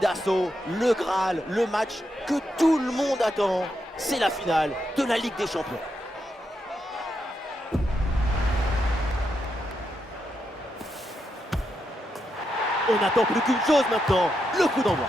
D'assaut, le Graal, le match que tout le monde attend, c'est la finale de la Ligue des Champions. On n'attend plus qu'une chose maintenant, le coup d'envoi.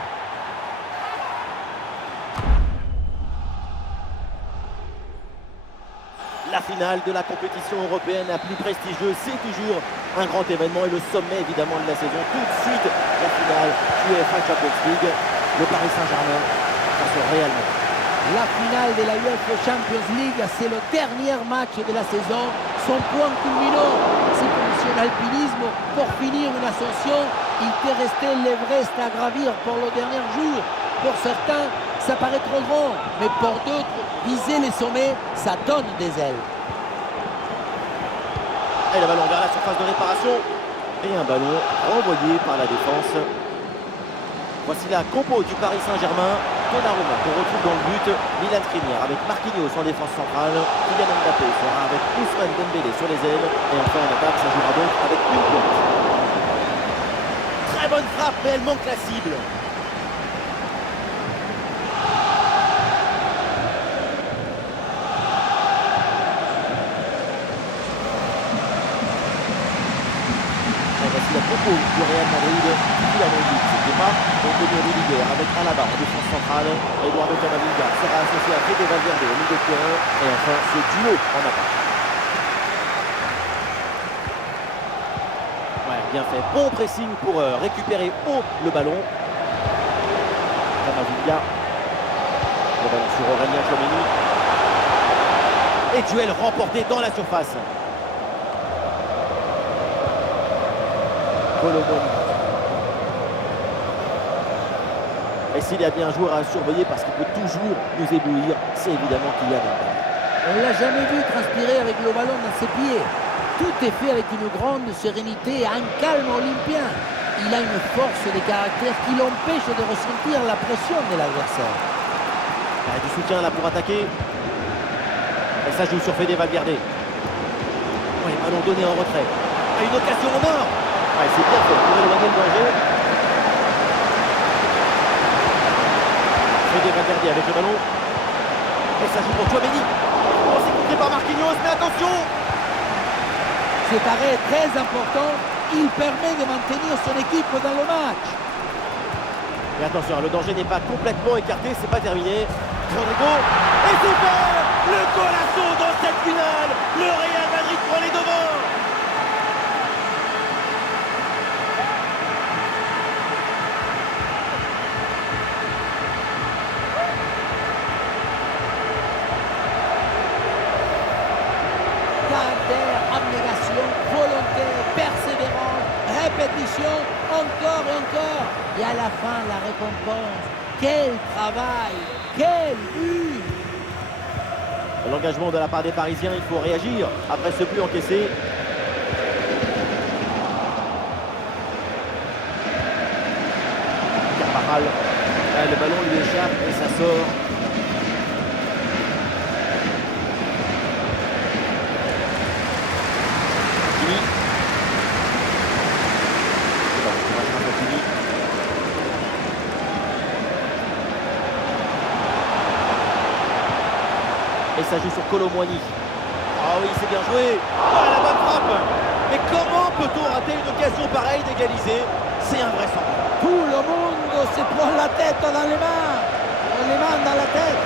La finale de la compétition européenne la plus prestigieuse, c'est toujours un grand événement et le sommet évidemment de la saison. Tout de suite, la finale UEFA Champions League, le Paris Saint-Germain face au Real Madrid. La finale de la UEFA Champions League, c'est le dernier match de la saison, son point culminant. C'est comme si en alpinisme, pour finir une ascension, il te restait l'Everest à gravir pour le dernier jour. Pour certains, ça paraît trop grand, mais pour d'autres, viser les sommets, ça donne des ailes. Et le ballon vers la surface de réparation. Et un ballon renvoyé par la défense. Voici la compo du Paris Saint-Germain. Donnarumma qu'on retrouve dans le but. Milan Skriniar avec Marquinhos en défense centrale. Kylian Mbappé sera avec Ousmane Dembélé sur les ailes. Et enfin en attaque, ça jouera donc avec une pointe. Très bonne frappe, mais elle manque la cible. Voici la compo du Real Madrid qui a mon but. C'était pas Antonio Rudiger avec Alaba en défense centrale. Eduardo Camavinga sera associé à Fede Valverde au milieu de terrain. Et enfin ce duo en attaque. Ouais, bien fait. Bon pressing pour récupérer haut le ballon. Camavinga. Le ballon sur Aurélien Tchouaméni. Et duel remporté dans la surface. Et s'il y a bien un joueur à surveiller parce qu'il peut toujours nous éblouir, c'est évidemment Kylian Mbappé. On ne l'a jamais vu transpirer avec le ballon dans ses pieds. Tout est fait avec une grande sérénité et un calme olympien. Il a une force de caractère qui l'empêche de ressentir la pression de l'adversaire. Il y a du soutien là pour attaquer. Et ça joue sur Fede Valverde. Oui, ballon donné en retrait. Et une occasion en or. Ouais, c'est bien fait pour éloigner le danger. Fede Valverde avec le ballon. Et ça joue pour Tchouaméni. Oh, c'est contré par Marquinhos, mais attention! Cet arrêt est très important. Il permet de maintenir son équipe dans le match. Et attention, le danger n'est pas complètement écarté, c'est pas terminé. Rodrigo, et c'est fait! Le golasso dans cette finale! Le Real Madrid prend les devants! Abnégation, volonté, persévérance, répétition, encore et encore. Et à la fin, la récompense. Quel travail, quel but! L'engagement de la part des Parisiens, il faut réagir après ce but encaissé. Carvajal, le ballon lui échappe et ça sort. Et ça joue sur Kolo Muani. Ah oui, c'est bien joué. Ah, la bonne frappe. Mais comment peut-on rater une occasion pareille d'égaliser? C'est invraisemblable. Tout le monde se prend la tête dans les mains. Les mains dans la tête.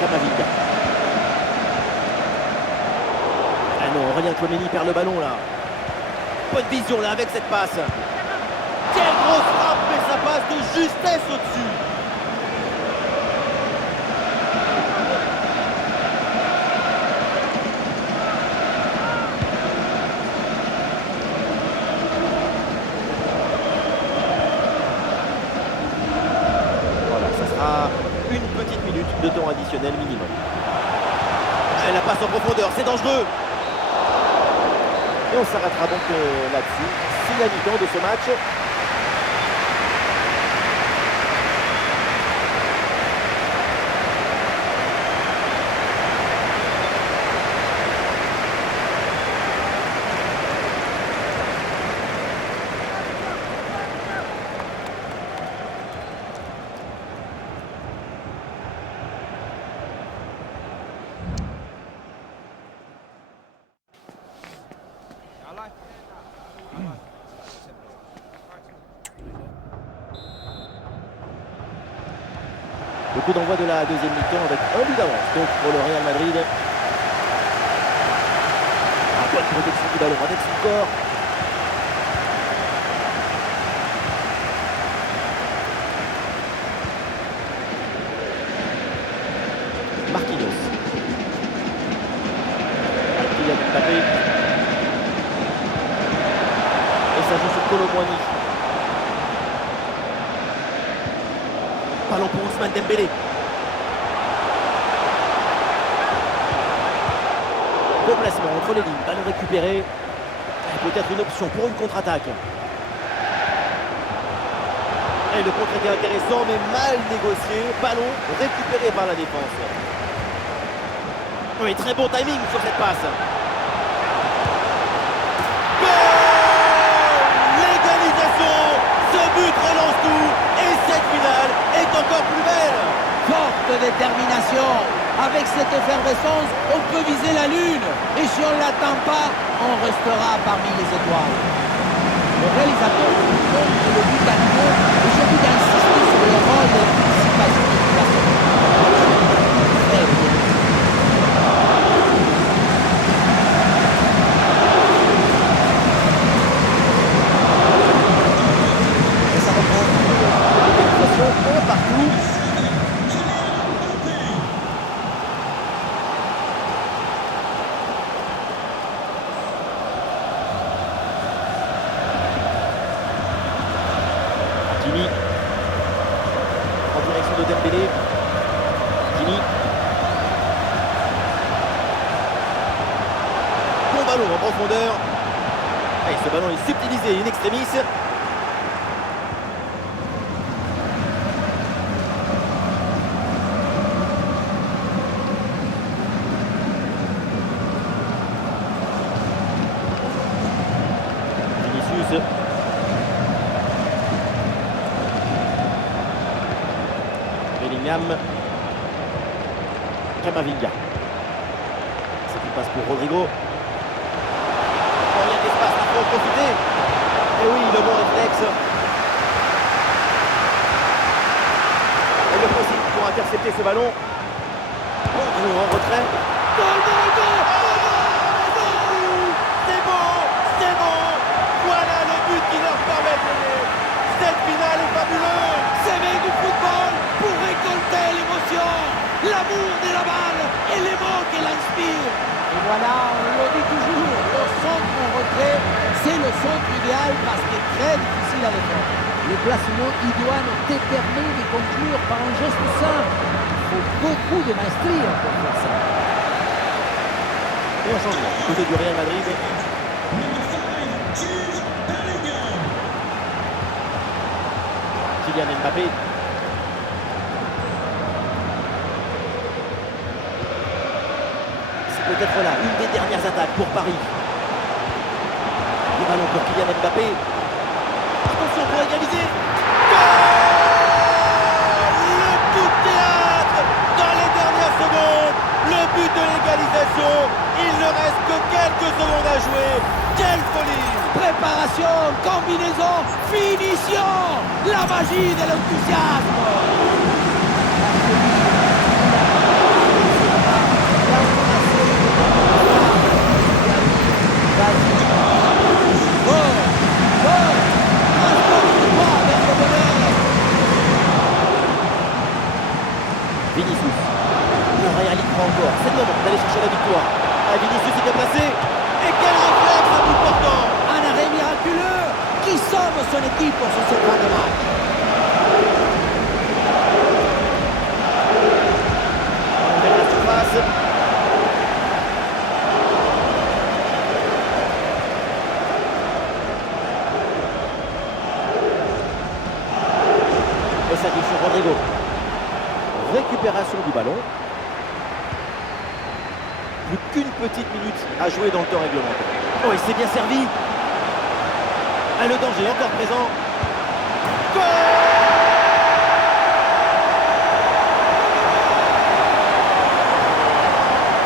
Camavinga. Ah non, Aurélien Tchouaméni perd le ballon là. Bonne vision là avec cette passe. Quelle grosse frappe, mais ça passe de justesse au-dessus. Voilà, ça sera une petite minute de temps additionnel minimum. Et la passe en profondeur, c'est dangereux. Et on s'arrêtera donc là-dessus. C'est la mi-temps de ce match. Le coup d'envoi de la deuxième mi-temps avec un but d'avance donc pour le Real Madrid. À bonne protection du ballon avec son corps. Marquinhos. Kylian Mbappé. Et ça joue sur Kolo Muani. Ballon pour Ousmane Dembélé. Bon placement entre les lignes, ballon récupéré. Peut-être une option pour une contre-attaque. Et le contre était intéressant mais mal négocié. Ballon récupéré par la défense. Oui, très bon timing sur cette passe. L'égalisation. Ce but relance tout. Et cette finale est encore plus belle. Forte détermination. Avec cette effervescence, on peut viser la lune. Et si on ne l'attend pas, on restera parmi les étoiles. Le réalisateur compte le but gagné et j'ai envie d'insister sur le rôle de l'anticipation de la Très bien. Et ça reprend. L'égalisation un partout. Hakimi en direction de Dembélé. Hakimi. Bon ballon en profondeur. Et ce ballon est subtilisé in extremis. Vinicius. Bellingham. Camavinga. C'est une passe pour Rodrigo. Oh, il y a de l'espace, il faut en profiter. Et oui, le bon réflexe. Et le possible pour intercepter ce ballon. Bon, ballon en retrait. Goal, goal, goal. C'est bon, c'est bon. Voilà le but qui leur permet de gagner. Cette finale est fabuleuse. S'aimer du football pour récolter l'émotion, l'amour de la balle et les mots qu'elle inspire. Et voilà, on le dit toujours, le centre en retrait, c'est le centre idéal parce qu'il est très difficile à défendre. Le placement idoine te permet de conclure par un geste simple. Il faut beaucoup de maestria pour faire ça. Et un changement du côté du Real Madrid. Kylian Mbappé. C'est peut-être là une des dernières attaques pour Paris. Le ballon pour Kylian Mbappé. Attention pour égaliser. Le coup de théâtre dans les dernières secondes. Le but de l'égalisation. Il ne reste que quelques secondes à jouer. Quelle folie! Préparation, combinaison, finition, la magie de l'enthousiasme. Vinicius. Le Real y croit encore. C'est le moment d'aller chercher la victoire. Ah, Vinicius est bien placé. Et quel réflexe à bout portant! Un arrêt miraculeux qui sauve son équipe sur ce point de match. On vers la surface. Et ça joue sur Rodrigo. Récupération du ballon. Plus qu'une petite minute à jouer dans le temps réglementaire. Oh, il s'est bien servi. Ah, le danger encore présent. Goal!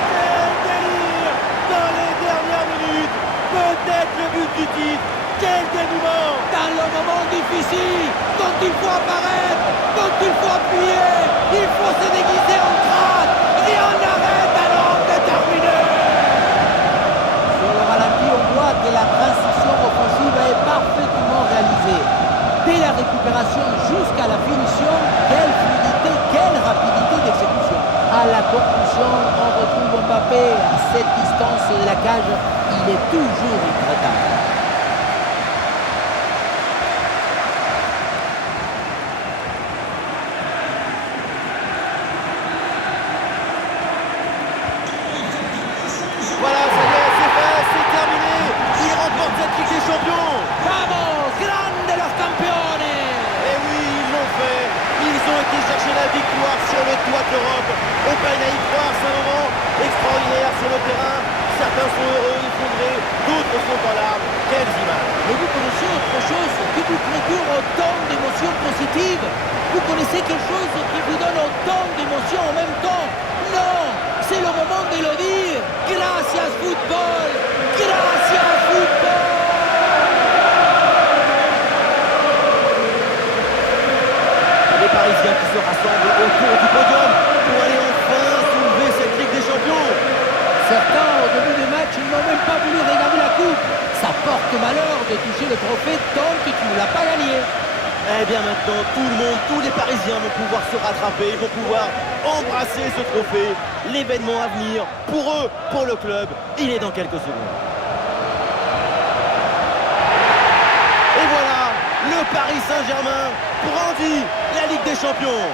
Quel délire! Dans les dernières minutes, peut-être le but du titre. Quel dénouement! Dans le moment difficile, quand il faut apparaître, quand il faut appuyer, il faut se déguiser en crack. Rien n'arrête alors de terminer. Sur le ralenti, on voit que la transition offensive est parfaitement réalisée. Dès la récupération jusqu'à la finition, quelle fluidité, quelle rapidité d'exécution. À la conclusion, on retrouve Mbappé à cette distance de la cage. Il est toujours intraitable. Voilà, ça y est, c'est fait, c'est terminé. Il remporte cette Ligue des Champions. Vamos, grande los campeones. Et oui, ils l'ont fait. Ils ont été chercher la victoire sur le toit de l'Europe. On peine à y croire, c'est un moment extraordinaire sur le terrain. Certains sont heureux, effondrés, d'autres sont en larmes. Quelles images! Mais vous connaissez autre chose qui vous procure autant d'émotions positives? Vous connaissez quelque chose qui vous donne autant d'émotions en même temps? Non, c'est le moment de le dire. Gracias football, gracias football. Les Parisiens qui se rassemblent autour du podium pour aller enfin soulever cette Ligue des Champions. Certains, au début du match, ils n'ont même pas voulu regarder la coupe. Ça porte malheur de toucher le trophée tant que tu ne l'as pas gagné. Eh bien maintenant, tout le monde, tous les Parisiens vont pouvoir se rattraper, vont pouvoir embrasser ce trophée. L'événement à venir, pour eux, pour le club, il est dans quelques secondes. Et voilà, le Paris Saint-Germain brandit la Ligue des Champions.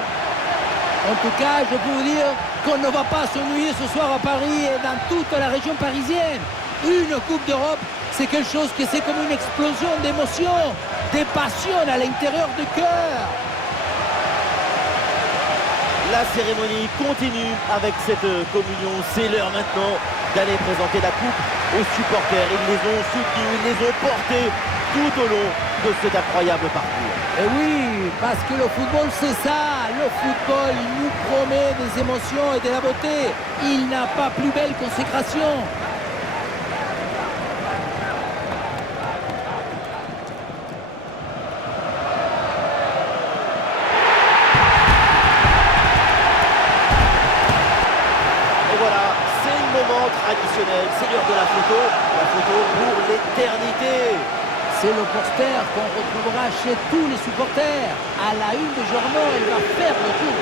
En tout cas, je peux vous dire qu'on ne va pas s'ennuyer ce soir à Paris et dans toute la région parisienne. Une Coupe d'Europe, c'est quelque chose que c'est comme une explosion d'émotions, des passions à l'intérieur du cœur. La cérémonie continue avec cette communion. C'est l'heure maintenant d'aller présenter la coupe aux supporters. Ils les ont soutenus, ils les ont portés tout au long de cet incroyable parcours. Et oui, parce que le football, c'est ça. Le football, il nous promet des émotions et de la beauté. Il n'a pas plus belle consécration. Et voilà, c'est le moment traditionnel. C'est l'heure de la photo pour l'éternité. C'est le poster qu'on retrouvera chez tous les supporters. À la une des journaux, elle va faire le tour